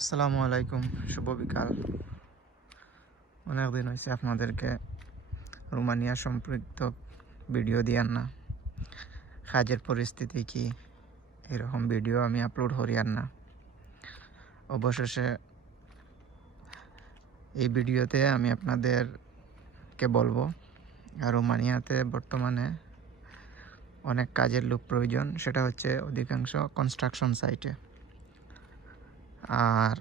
আসসালামু আলাইকুম, শুভ বিকাল। অনেক দিন হয়েছে আপনাদেরকে রোমানিয়া সম্পৃক্ত ভিডিও দিয়ার না। কাজের পরিস্থিতি কি, এরকম ভিডিও আমি আপলোড করিয়ার না। অবশেষে এই ভিডিওতে আমি আপনাদেরকে বলব, আর রোমানিয়াতে বর্তমানে অনেক কাজের লোক প্রয়োজন, সেটা হচ্ছে অধিকাংশ কনস্ট্রাকশন সাইটে আর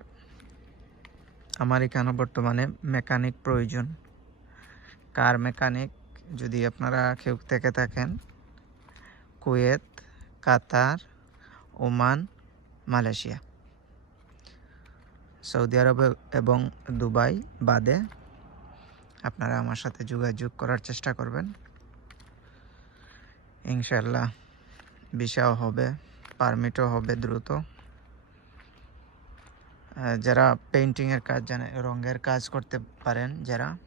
আমার এখানে বর্তমানে মেকানিক প্রয়োজন। Car mechanic? যদি আপনারা কেউ থেকে থাকেন, Kuwait, Qatar, Oman, Malaysia, Saudi Arabia এবং দুবাই বাদে আপনারা আমার সাথে যোগাযোগ করার চেষ্টা করবেন। ইনশাল্লাহ ভিসাও হবে, পারমিটও হবে দ্রুত। যারা পেন্টিংয়ের কাজ জানে, রঙের কাজ করতে পারেন যারা,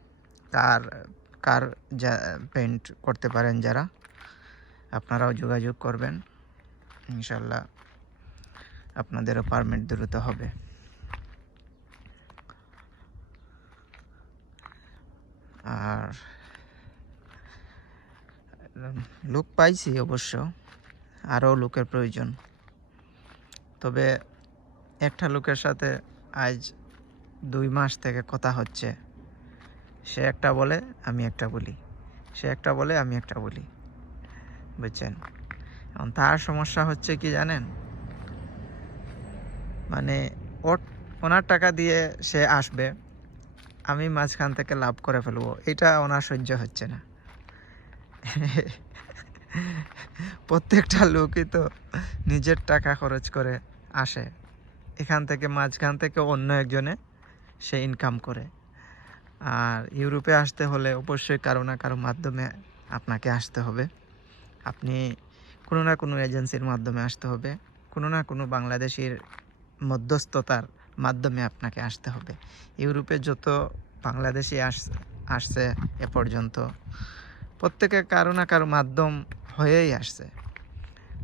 কার কার যা পেন্ট করতে পারেন যারা, আপনারাও যোগাযোগ করবেন। ইনশাল্লাহ আপনাদেরও পারমিট দ্রুত হবে। আর লোক পাইছি অবশ্য, আরও লোকের প্রয়োজন। তবে একটা লোকের সাথে আজ দুই মাস থেকে কথা হচ্ছে। সে একটা বলে, আমি একটা বলি। সে একটা বলে, আমি একটা বলি। বুঝছেন? এখন তার সমস্যা হচ্ছে কি জানেন? মানে ওর, ওনার টাকা দিয়ে সে আসবে, আমি মাঝখান থেকে লাভ করে ফেলব। এটা ওনার সহ্য হচ্ছে না। প্রত্যেকটা লোকই তো নিজের টাকা খরচ করে আসে। এখান থেকে মাঝখান থেকে অন্য একজনে সে ইনকাম করে। আর ইউরোপে আসতে হলে অবশ্যই কারও না কারও মাধ্যমে আপনাকে আসতে হবে। আপনি কোনো না কোনো এজেন্সির মাধ্যমে আসতে হবে। কোনো না কোনো বাংলাদেশির মধ্যস্থতার মাধ্যমে আপনাকে আসতে হবে। ইউরোপে যত বাংলাদেশি আস, আসছে এ পর্যন্ত প্রত্যেকে কারও না কারও মাধ্যম হয়েই আসছে।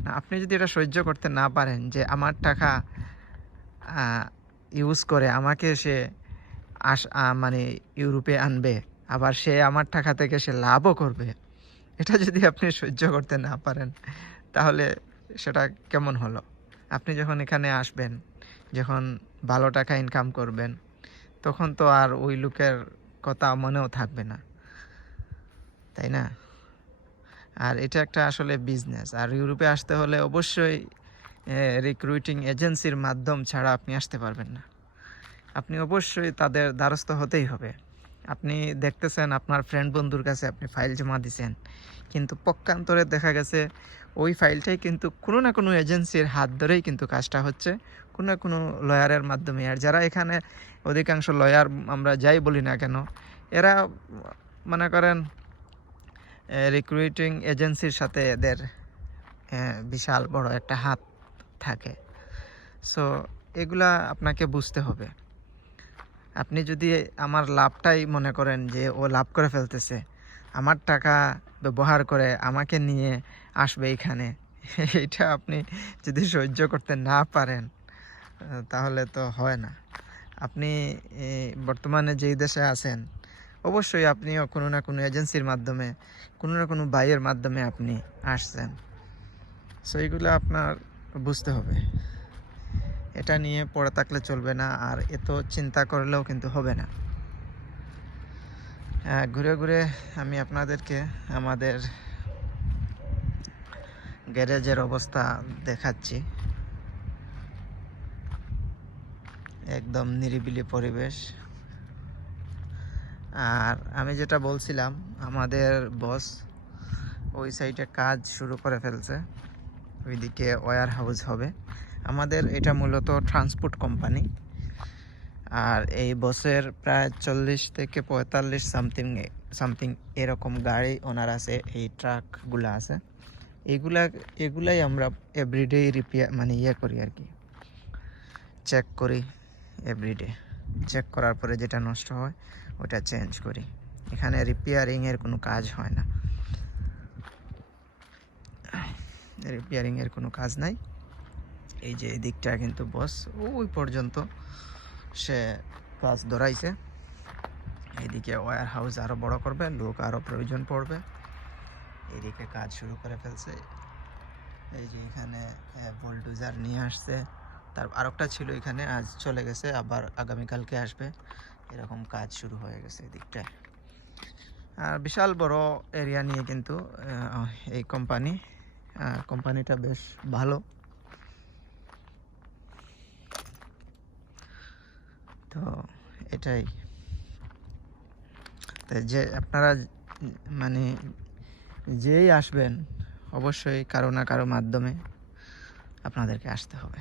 আপনি যদি এটা সহ্য করতে না পারেন যে আমার টাকা ইউজ করে আমাকে সে আস মানে ইউরোপে আনবে। আবার সে আমার টাকা থেকে সে লাভও করবে। এটা যদি আপনি সহ্য করতে না পারেন, তাহলে সেটা কেমন হলো? আপনি যখন এখানে আসবেন, যখন ভালো টাকা ইনকাম করবেন, তখন তো আর ওই লোকের কথা মনেও থাকবে না। তাই না? আর এটা একটা আসলে বিজনেস আর ইউরোপে আসতে হলে অবশ্যই রিক্রুটিং এজেন্সির মাধ্যম ছাড়া আপনি আসতে পারবেন না। আপনি অবশ্যই তাদের দ্বারস্থ হতেই হবে। আপনি দেখতেছেন আপনার ফ্রেন্ড বন্ধুর কাছে আপনি ফাইল জমা দিছেন, কিন্তু পক্ষান্তরে দেখা গেছে ওই ফাইলটাই কিন্তু কোনো না কোনো এজেন্সির হাত ধরেই কিন্তু কাজটা হচ্ছে, কোনো না কোনো লয়ারের মাধ্যমে। আর যারা এখানে অধিকাংশ লয়ার আমরা যাই বলি না কেন, এরা মনে করেন রিক্রুইটিং এজেন্সির সাথে এদের বিশাল বড় একটা হাত। থাকে। সো এগুলা আপনাকে বুঝতে হবে। আপনি যদি আমার লাভটাই মনে করেন যে ও লাভ করে ফেলতেছে, আমার টাকা ব্যবহার করে আমাকে নিয়ে আসবে এখানে এটা আপনি যদি সহ্য করতে না পারেন, তাহলে তো হয় না। আপনি বর্তমানে যেই দেশে আছেন, অবশ্যই আপনিও কোনো না কোনো এজেন্সির মাধ্যমে, কোনো না কোনো বাইয়ের মাধ্যমে আপনি আসছেন। সো এইগুলো আপনার বুঝতে হবে। এটা নিয়ে পড়ে থাকলে চলবে না, আর এত চিন্তা করলেও কিন্তু হবে না। ঘুরে ঘুরে আমি আপনাদেরকে আমাদের গ্যারেজের অবস্থা দেখাচ্ছি। একদম নিরিবিলি পরিবেশ। আর আমি যেটা বলছিলাম, আমাদের বস ওই সাইডে কাজ শুরু করে ফেলছে। ওইদিকে ওয়ার হাউস হবে। আমাদের এটা মূলত ট্রান্সপোর্ট কোম্পানি। আর এই বসের প্রায় চল্লিশ থেকে পঁয়তাল্লিশ সামথিং সামথিং এরকম গাড়ি ওনার আছে, এই ট্রাকগুলো আছে। এগুলা, এগুলাই আমরা এভরিডে রিপেয়ার মানে ইয়ে করি আর কি। চেক করি এভরিডে চেক করার পরে যেটা নষ্ট হয় ওটা চেঞ্জ করি। এখানে রিপেয়ারিংয়ের কোনো কাজ হয় না। রিপেয়ারিংয়ের কোনো কাজ নাই। এই যে এই দিকটা কিন্তু বস ওই পর্যন্ত সে কাজ ধরাইছে। এদিকে ওয়্যার হাউস আরও বড় করবে, লোক আরও প্রয়োজন পড়বে। এদিকে কাজ শুরু করে ফেলছে। এই যে এখানে বুলডোজার নিয়ে আসছে। তার আরেকটা ছিল এখানে, আজ চলে গেছে, আবার আগামীকালকে আসবে। এরকম কাজ শুরু হয়ে গেছে এদিকটায়। আর বিশাল বড় এরিয়া নিয়ে কিন্তু এই কোম্পানি কোম্পানিটা বেশ ভালো। তো এটাই। যে আপনারা মানে যেই আসবেন, অবশ্যই কারও না কারও মাধ্যমে আপনাদেরকে আসতে হবে।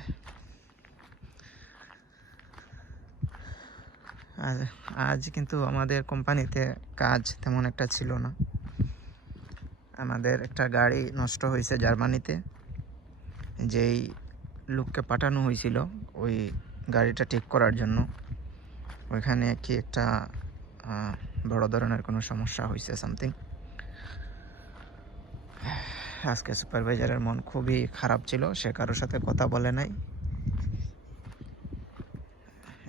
আর আজ কিন্তু আমাদের কোম্পানিতে কাজ তেমন একটা ছিল না। আমাদের একটা গাড়ি নষ্ট হয়েছে জার্মানিতে। যেই লোককে পাঠানো হয়েছিল, ওই গাড়িটা ঠিক করার জন্য। ওইখানে কি একটা বড় ধরনের কোনো সমস্যা হয়েছে সামথিং আজকে সুপারভাইজারের মন খুবই খারাপ ছিল, সে কারোর সাথে কথা বলে নাই।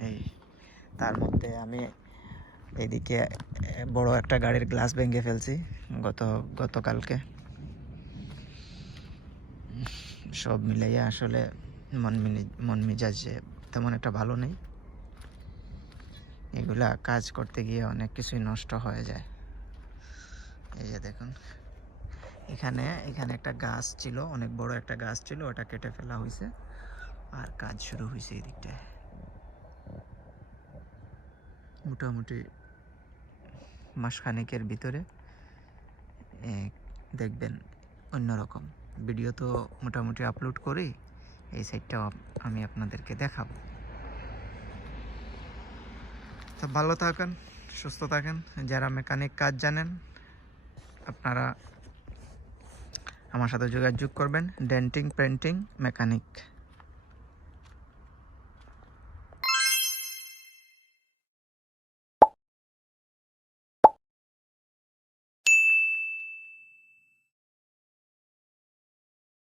এই, তার মধ্যে আমি এইদিকে বড় একটা গাড়ির গ্লাস ভেঙে ফেলছি গত, গতকালকে। সব মিলাইয়া আসলে মন মিনি- মেজাজ তেমন একটা ভালো নেই। এগুলা কাজ করতে গিয়ে অনেক কিছুই নষ্ট হয়ে যায়। এই যে দেখুন, এখানে এখানে একটা গাছ ছিল, অনেক বড় একটা গাছ ছিল, ওটা কেটে ফেলা হয়েছে আর কাজ শুরু হয়েছে এই দিকটায় মোটামুটি মাসখানেকের ভিতরে দেখবেন অন্যরকম। ভিডিও তো মোটামুটি আপলোড করি এই সাইডটাও আমি আপনাদেরকে দেখাবো। তো ভালো থাকেন, সুস্থ থাকেন। যারা মেকানিক কাজ জানেন, আপনারা আমার সাথে যোগাযোগ করবেন। Denting painting mechanic